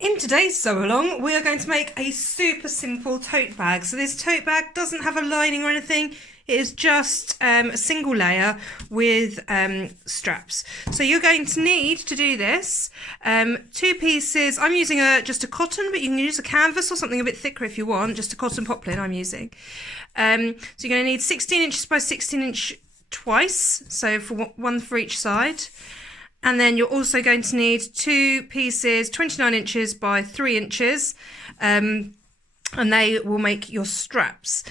In today's sew along, we are going to make a super simple tote bag. So this tote bag doesn't have a lining or anything. It is just a single layer with straps. So you're going to need to do this, 2 pieces. I'm using just a cotton, but you can use a canvas or something a bit thicker if you want, just a cotton poplin I'm using. So you're going to need 16 inches by 16 inch twice, so for one for each side. And then you're also going to need 2 pieces, 29 inches by 3 inches, and they will make your straps.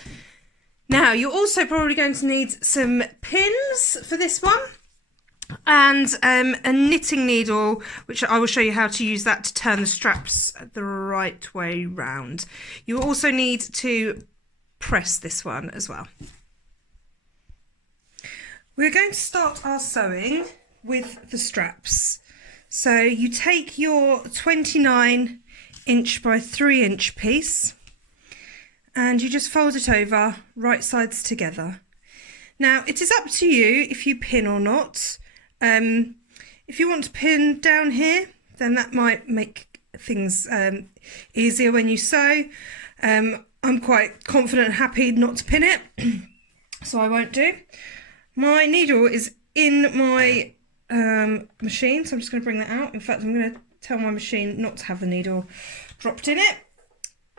Now, you're also probably going to need some pins for this one, and a knitting needle, which I will show you how to use that to turn the straps the right way round. You also need to press this one as well. We're going to start our sewing with the straps. So you take your 29 inch by 3 inch piece and you just fold it over, right sides together. Now it is up to you if you pin or not. If you want to pin down here, then that might make things easier when you sew. I'm quite confident and happy not to pin it, so I won't do. My needle is in my machine, so I'm just going to bring that out. In fact, I'm going to tell my machine not to have the needle dropped in it,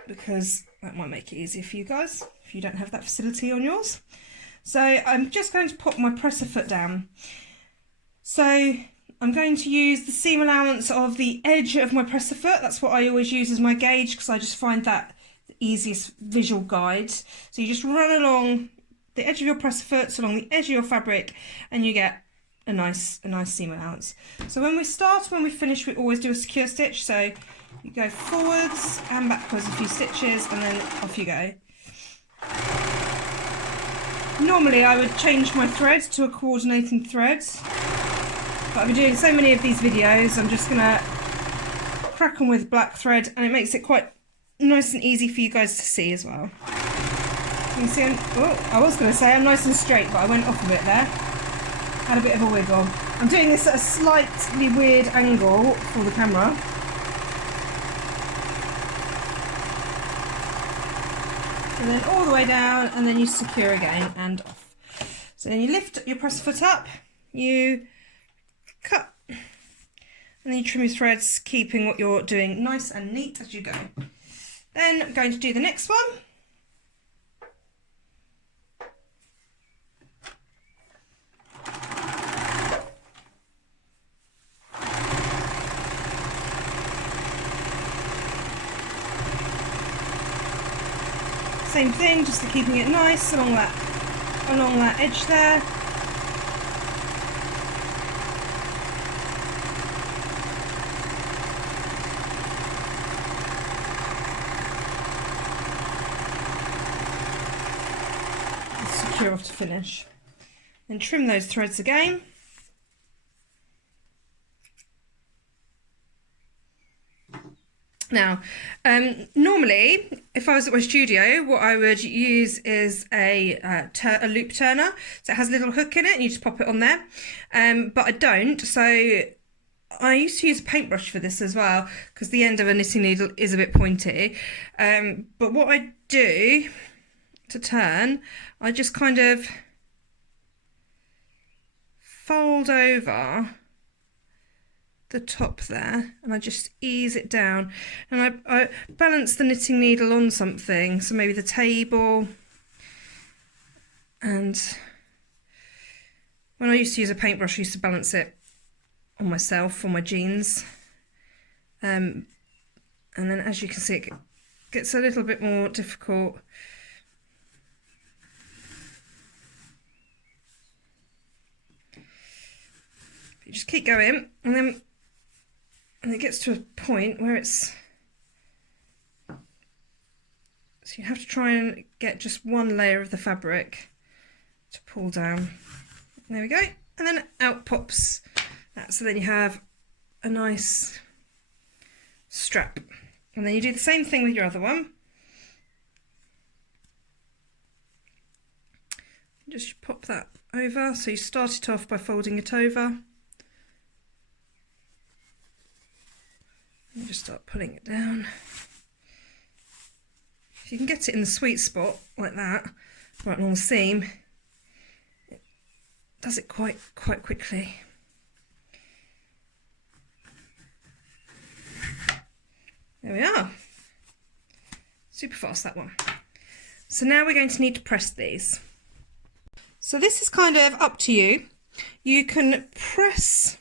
because that might make it easier for you guys if you don't have that facility on yours. So I'm just going to pop my presser foot down. So I'm going to use the seam allowance of the edge of my presser foot. That's what I always use as my gauge, because I just find that the easiest visual guide. So you just run along the edge of your presser foot, so along the edge of your fabric, and you get a nice seam allowance. So when we finish, we always do a secure stitch. So you go forwards and backwards a few stitches, and then off you go. Normally I would change my thread to a coordinating thread, but I've been doing so many of these videos, I'm just gonna crack on with black thread, and it makes it quite nice and easy for you guys to see as well. You can see I was going to say I'm nice and straight, but I went off a bit there. Had a bit of a wiggle. I'm doing this at a slightly weird angle for the camera. And then all the way down, and then you secure again and off. So then you lift your presser foot up, you cut, and then you trim your threads, keeping what you're doing nice and neat as you go. Then I'm going to do the next one. Same thing, just keeping it nice along that edge there. Secure off to finish. Then trim those threads again. Now, normally, if I was at my studio, what I would use is a loop turner. So it has a little hook in it, and you just pop it on there. But I don't, so I used to use a paintbrush for this as well, because the end of a knitting needle is a bit pointy. But what I do to turn, I just kind of fold over the top there, and I just ease it down, and I balance the knitting needle on something, so maybe the table. And when I used to use a paintbrush, I used to balance it on myself, on my jeans, and then as you can see, it gets a little bit more difficult. You just keep going, and then it gets to a point where it's, so you have to try and get just one layer of the fabric to pull down. There we go, and then out pops that, so then you have a nice strap. And then you do the same thing with your other one. Just pop that over, so you start it off by folding it over. And just start pulling it down. If you can get it in the sweet spot like that, right along the seam, it does it quite quickly. There we are. Super fast, that one. So now we're going to need to press these. So this is kind of up to you. You can press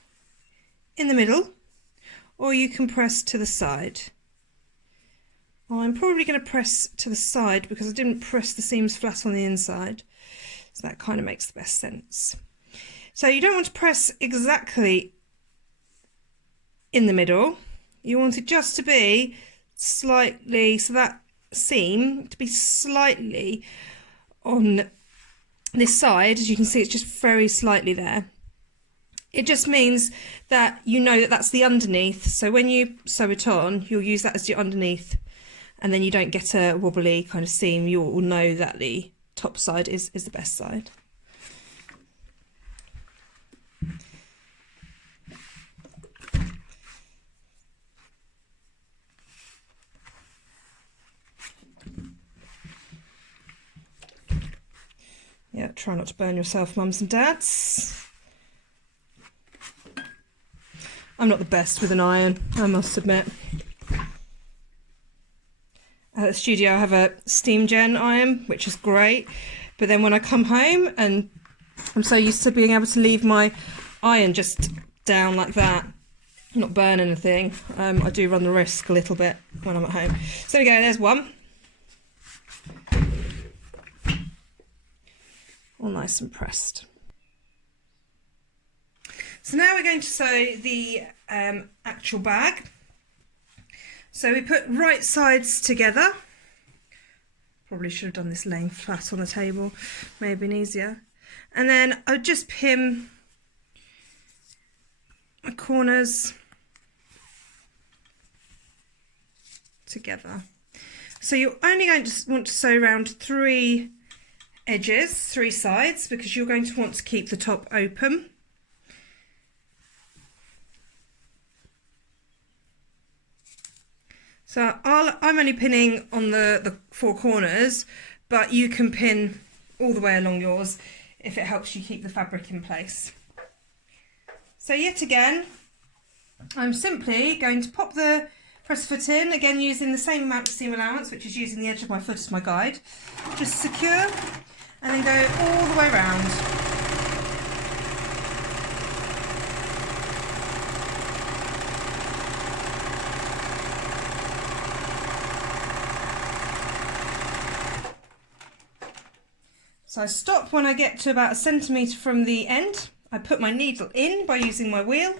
in the middle, or you can press to the side. Well, I'm probably going to press to the side because I didn't press the seams flat on the inside. So that kind of makes the best sense. So you don't want to press exactly in the middle. You want it just to be slightly, so that seam to be slightly on this side. As you can see, it's just very slightly there. It just means that you know that that's the underneath. So when you sew it on, you'll use that as your underneath, and then you don't get a wobbly kind of seam. You will know that the top side is the best side. Yeah, try not to burn yourself, mums and dads. I'm not the best with an iron, I must admit. At the studio I have a steam gen iron, which is great, but then when I come home and I'm so used to being able to leave my iron just down like that, not burn anything, I do run the risk a little bit when I'm at home. So there we go, there's one. All nice and pressed. So now we're going to sew the actual bag. So we put right sides together. Probably should have done this laying flat on the table, may have been easier. And then I would just pin my corners together. So you're only going to want to sew around 3 edges, 3 sides, because you're going to want to keep the top open. So I'm only pinning on the 4 corners, but you can pin all the way along yours if it helps you keep the fabric in place. So yet again, I'm simply going to pop the press foot in, again using the same amount of seam allowance, which is using the edge of my foot as my guide. Just secure and then go all the way around. So I stop when I get to about 1 centimetre from the end. I put my needle in by using my wheel,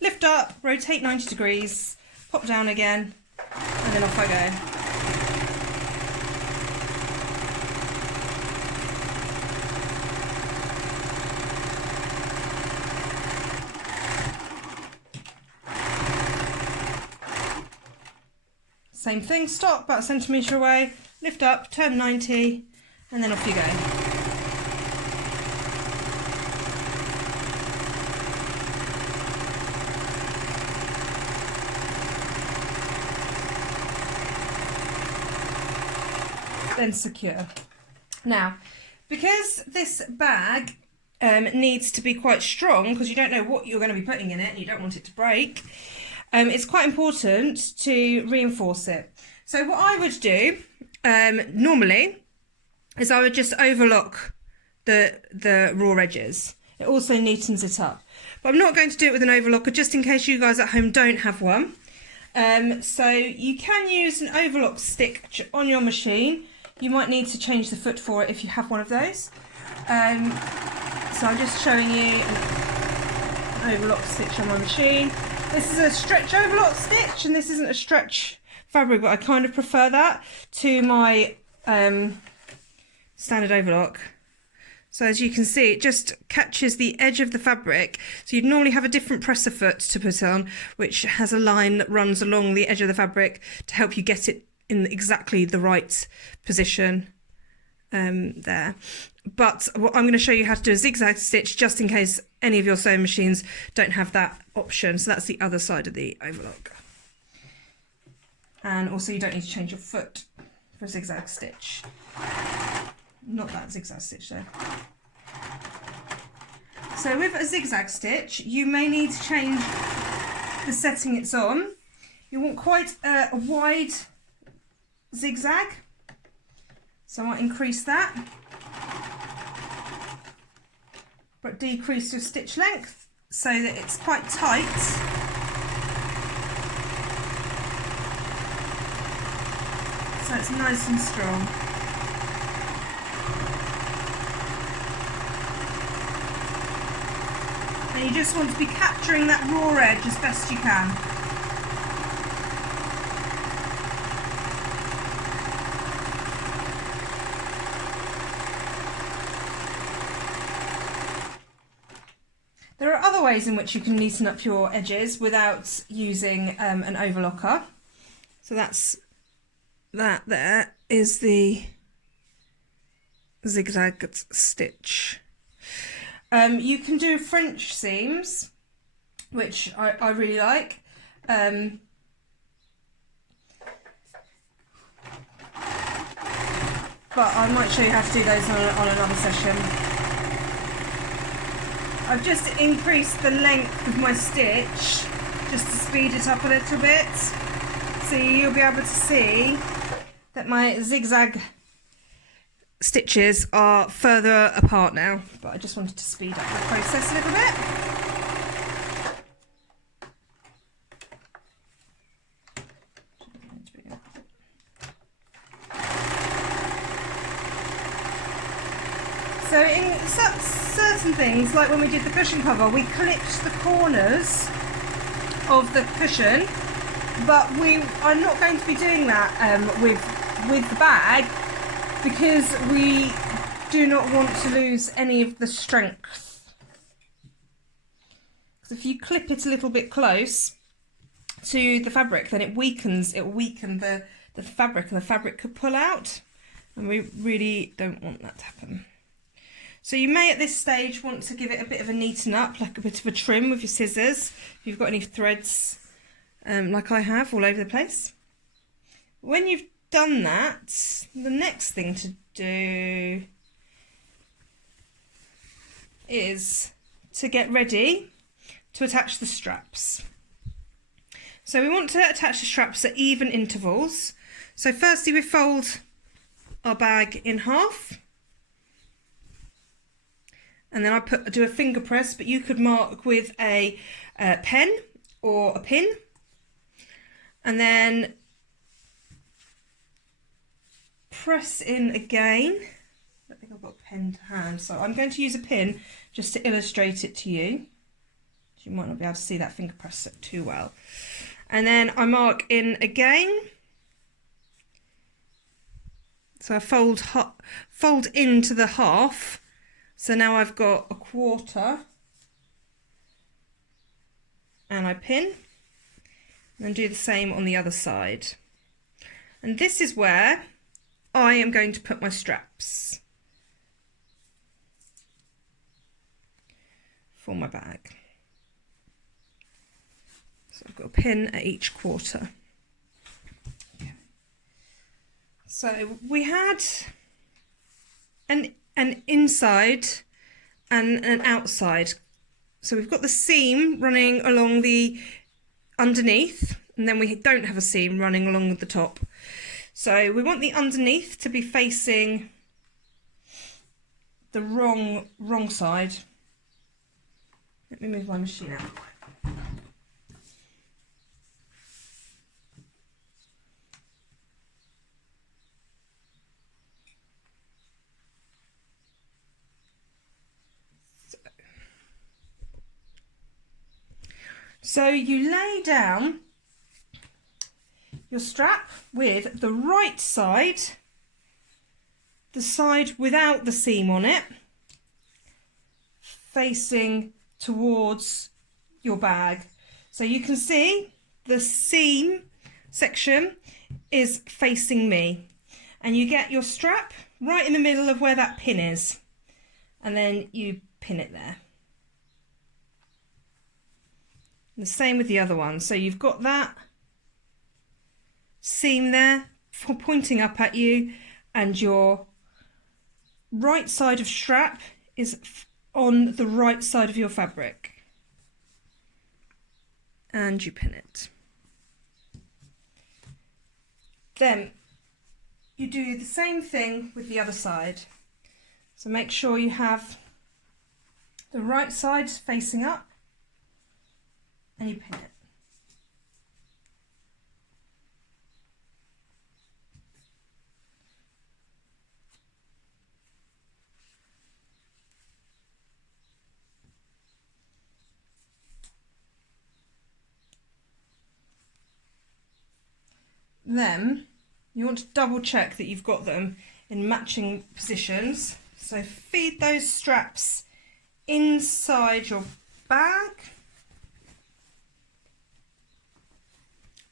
lift up, rotate 90 degrees, pop down again, and then off I go. Same thing, stop about 1 centimetre away, lift up, turn 90, and then off you go. Then secure. Now, because this bag needs to be quite strong, because you don't know what you're going to be putting in it and you don't want it to break, it's quite important to reinforce it. So what I would do normally is I would just overlock the raw edges. It also neatens it up. But I'm not going to do it with an overlocker, just in case you guys at home don't have one. So you can use an overlock stick on your machine. You might need to change the foot for it if you have one of those. So I'm just showing you an overlock stitch on my machine. This is a stretch overlock stitch, and this isn't a stretch fabric, but I kind of prefer that to my standard overlock. So as you can see, it just catches the edge of the fabric. So you'd normally have a different presser foot to put on, which has a line that runs along the edge of the fabric to help you get it in exactly the right position there. But what I'm going to show you how to do a zigzag stitch, just in case any of your sewing machines don't have that option. So that's the other side of the overlock. And also you don't need to change your foot for a zigzag stitch. Not that zigzag stitch though. So with a zigzag stitch, you may need to change the setting it's on. You want quite a wide zigzag, so I might increase that, but decrease your stitch length so that it's quite tight. So it's nice and strong. And you just want to be capturing that raw edge as best you can. There are other ways in which you can neaten up your edges without using an overlocker. So that there is the zigzag stitch. You can do French seams, which I really like. But I might show you how to do those on another session. I've just increased the length of my stitch just to speed it up a little bit. So you'll be able to see that my zigzag stitches are further apart now, but I just wanted to speed up the process a little bit. So in certain things, like when we did the cushion cover, we clipped the corners of the cushion, but I'm not going to be doing that with the bag, because we do not want to lose any of the strength. Because if you clip it a little bit close to the fabric, then it will weaken the fabric, and the fabric could pull out, and we really don't want that to happen. So you may at this stage want to give it a bit of a neaten up, like a bit of a trim with your scissors, if you've got any threads like I have all over the place. When you've done that, the next thing to do is to get ready to attach the straps. So we want to attach the straps at even intervals. So firstly we fold our bag in half, and then I do a finger press, but you could mark with a pen or a pin, and then press in again. I don't think I've got a pen to hand, so I'm going to use a pin just to illustrate it to you. You might not be able to see that finger press too well. And then I mark in again. So I fold into the half. So now I've got a quarter, and I pin, and then do the same on the other side. And this is where I am going to put my straps for my bag. So I've got a pin at each quarter. Okay. So we had an inside and an outside. So we've got the seam running along the underneath, and then we don't have a seam running along the top. So we want the underneath to be facing the wrong side. Let me move my machine out. So you lay down your strap with the right side, the side without the seam on it, facing towards your bag. So you can see the seam section is facing me, and you get your strap right in the middle of where that pin is, and then you pin it there. The same with the other one. So you've got that seam there pointing up at you, and your right side of strap is on the right side of your fabric, and you pin it. Then you do the same thing with the other side. So make sure you have the right side facing up and you pin it. Then you want to double check that you've got them in matching positions. So feed those straps inside your bag.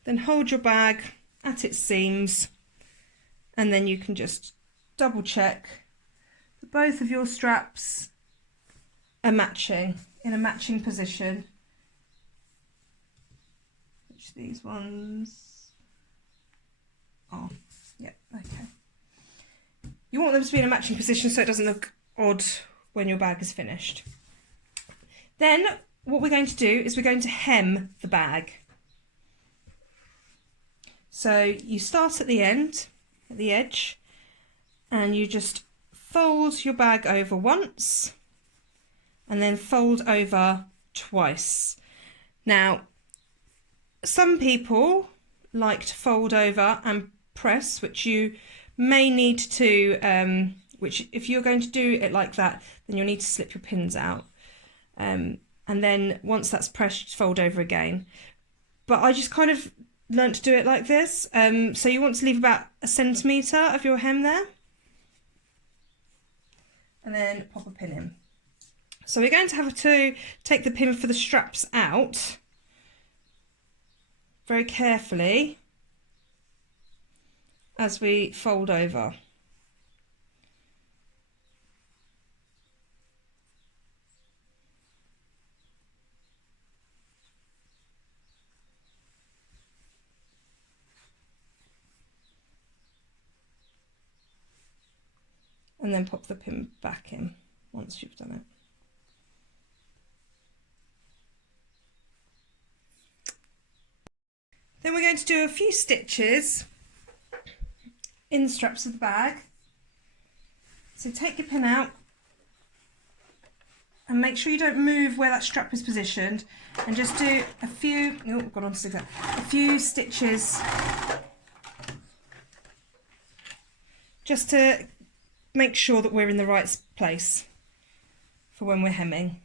Then hold your bag at its seams, and then you can just double check that both of your straps are matching, in a matching position. Which these ones... Oh, yeah, okay. You want them to be in a matching position so it doesn't look odd when your bag is finished. Then what we're going to do is we're going to hem the bag. So you start at the end, at the edge, and you just fold your bag over once and then fold over twice. Now, some people like to fold over and press, which you may need to, which if you're going to do it like that, then you'll need to slip your pins out. And then once that's pressed, fold over again. But I just kind of learnt to do it like this. So you want to leave about 1 centimetre of your hem there. And then pop a pin in. So we're going to have to take the pin for the straps out very carefully as we fold over. And then pop the pin back in once you've done it. Then we're going to do a few stitches in the straps of the bag. So take your pin out and make sure you don't move where that strap is positioned, and just do a few, oh, got on to zigzag, a few stitches just to make sure that we're in the right place for when we're hemming.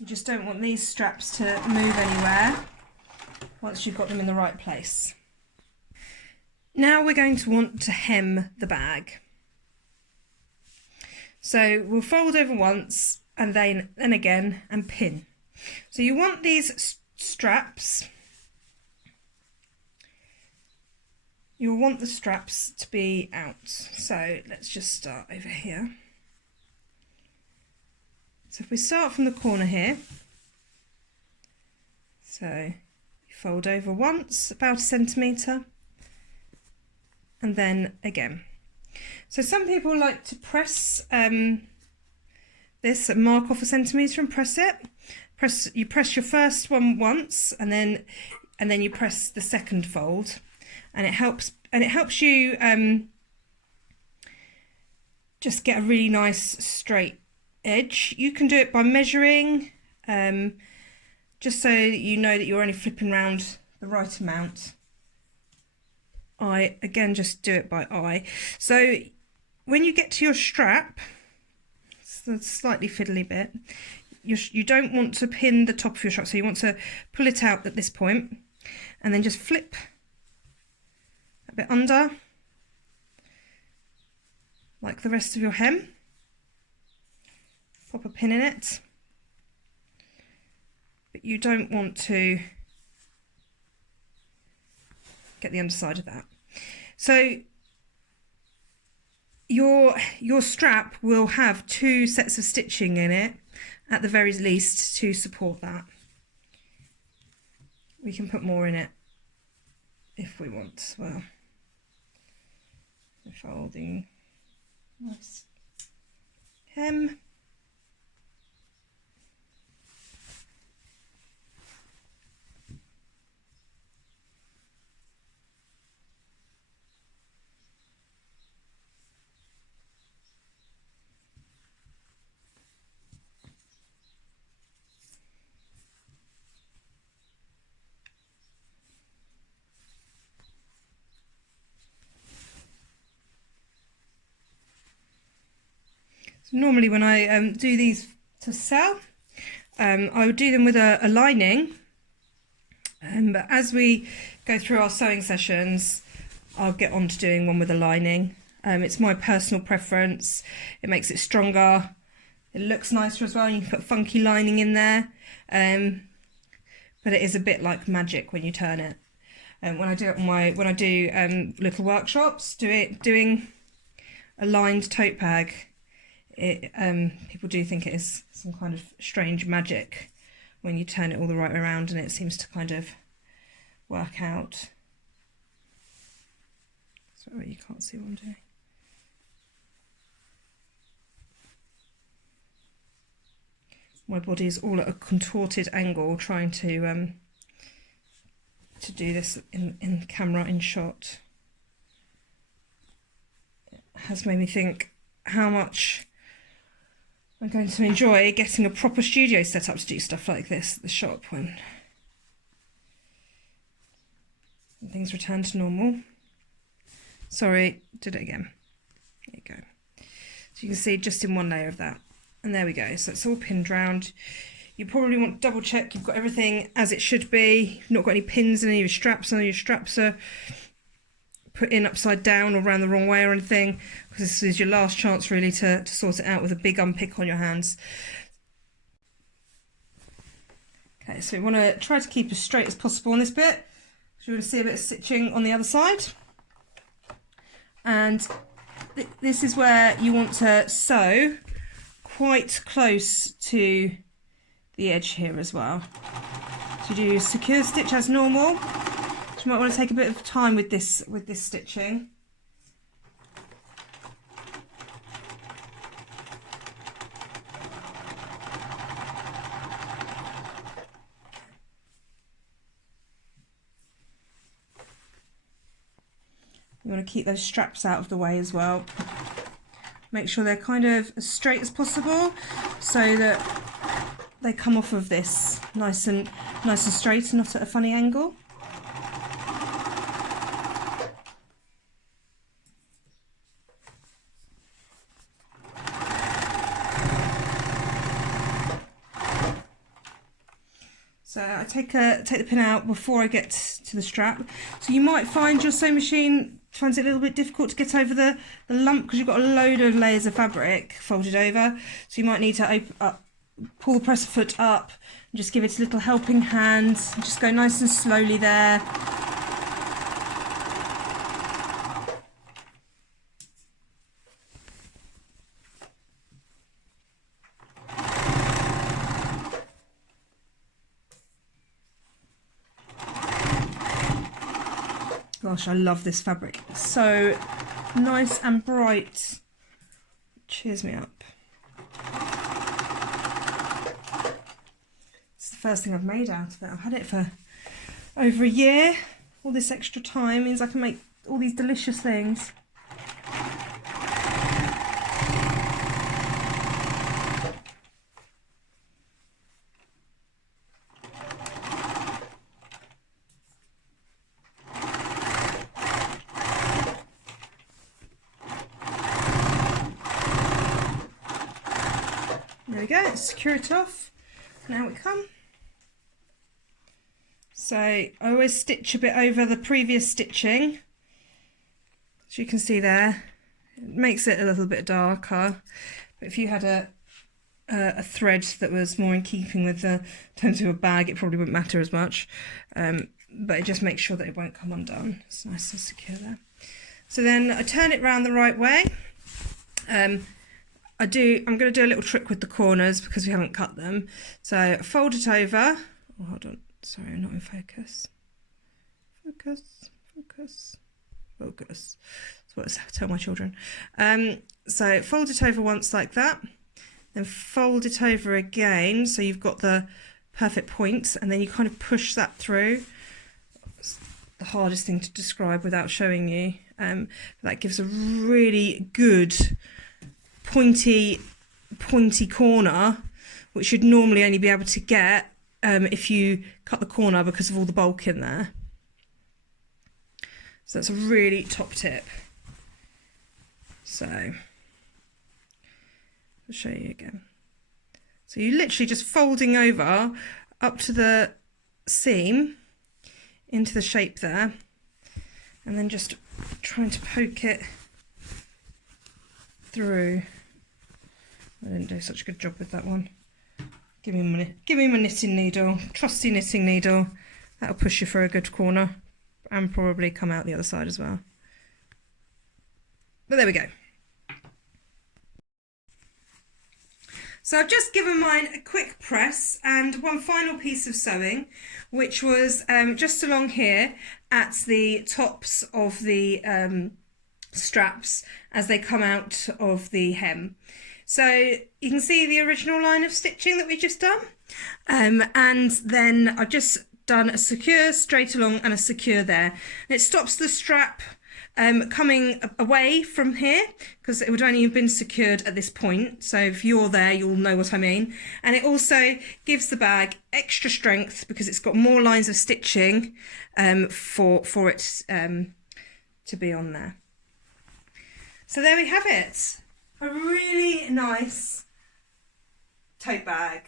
You just don't want these straps to move anywhere once you've got them in the right place. Now we're going to want to hem the bag. So we'll fold over once and then again and pin. So you want these straps, you'll want the straps to be out. So let's just start over here. So if we start from the corner here, so you fold over once, about 1 centimetre, and then again. So some people like to press this, mark off 1 centimetre and press it. You press your first one once, and then you press the second fold, and it helps you just get a really nice straight edge. You can do it by measuring, just so that you know that you're only flipping around the right amount. I again just do it by eye. So when you get to your strap, it's a slightly fiddly bit, you don't want to pin the top of your strap, so you want to pull it out at this point and then just flip a bit under like the rest of your hem. Pop a pin in it, but you don't want to get the underside of that. So your strap will have 2 sets of stitching in it, at the very least to support that. We can put more in it if we want as well. Folding nice hem. Normally when I do these to sell, I would do them with a lining, but as we go through our sewing sessions, I'll get on to doing one with a lining. It's my personal preference. It makes it stronger, it looks nicer as well, and you can put funky lining in there, but it is a bit like magic when you turn it. When I do it on when I do little workshops, doing a lined tote bag, people do think it is some kind of strange magic when you turn it all the right way around, and it seems to kind of work out. Sorry, you can't see what I'm doing. My body is all at a contorted angle trying to do this in camera, in shot. It has made me think how much I'm going to enjoy getting a proper studio set up to do stuff like this at the shop when things return to normal. Sorry, did it again. There you go. So you can see just in one layer of that. And there we go. So it's all pinned round. You probably want to double check you've got everything as it should be. You've not got any pins in any of your straps. None of your straps are put in upside down or around the wrong way or anything, because this is your last chance really to sort it out with a big unpick on your hands. Okay, so we want to try to keep as straight as possible on this bit. So you're going to see a bit of stitching on the other side. And this is where you want to sew quite close to the edge here as well. So you do secure stitch as normal. So you might want to take a bit of time with this stitching. You want to keep those straps out of the way as well. Make sure they're kind of as straight as possible so that they come off of this nice and straight and not at a funny angle. So I take the pin out before I get to the strap. So you might find your sewing machine finds it a little bit difficult to get over the lump because you've got a load of layers of fabric folded over. So you might need to pull the presser foot up and just give it a little helping hand. Just go nice and slowly there. Gosh, I love this fabric. It's so nice and bright. Cheers me up. It's the first thing I've made out of it. I've had it for over a year. All this extra time means I can make all these delicious things. There we go, secure it off. Now we come. So I always stitch a bit over the previous stitching. As you can see there, it makes it a little bit darker. But if you had a thread that was more in keeping with the tones of a bag, it probably wouldn't matter as much. But it just makes sure that it won't come undone. It's nice and secure there. So then I turn it round the right way. I'm going to do a little trick with the corners because we haven't cut them. So fold it over. Oh, hold on. Sorry, I'm not in focus. Focus, focus, focus. That's what I tell my children. So fold it over once like that. Then fold it over again so you've got the perfect points, and then you kind of push that through. It's the hardest thing to describe without showing you. That gives a really good pointy corner, which you'd normally only be able to get if you cut the corner because of all the bulk in there. So that's a really top tip. So I'll show you again. So you're literally just folding over up to the seam into the shape there, and then just trying to poke it through. I didn't do such a good job with that one. Give me my knitting needle, trusty knitting needle. That'll push you for a good corner and probably come out the other side as well. But there we go. So I've just given mine a quick press and one final piece of sewing, which was just along here at the tops of the straps as they come out of the hem. So you can see the original line of stitching that we just done, and then I've just done a secure straight along and a secure there, and it stops the strap coming away from here because it would only have been secured at this point. So if you're there, you'll know what I mean. And it also gives the bag extra strength because it's got more lines of stitching for it to be on there. So there we have it. A really nice tote bag.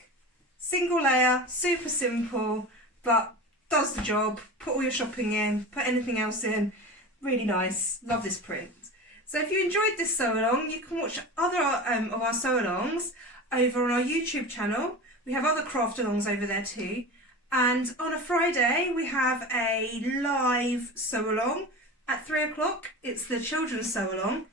Single layer, super simple, but does the job. Put all your shopping in, put anything else in. Really nice. Love this print. So if you enjoyed this sew along, you can watch other of our sew alongs over on our YouTube channel. We have other craft alongs over there too. And on a Friday, we have a live sew along at 3 o'clock. It's the children's sew along.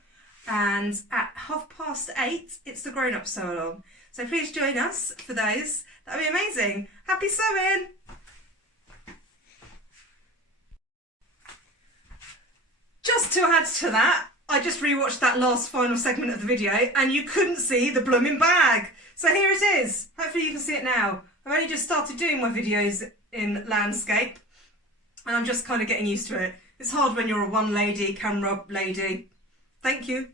And at 8:30, it's the grown-up sew along. So please join us for those. That'd be amazing. Happy sewing! Just to add to that, I just rewatched that last final segment of the video and you couldn't see the blooming bag. So here it is. Hopefully you can see it now. I've only just started doing my videos in landscape and I'm just kind of getting used to it. It's hard when you're a one lady camera lady. Thank you.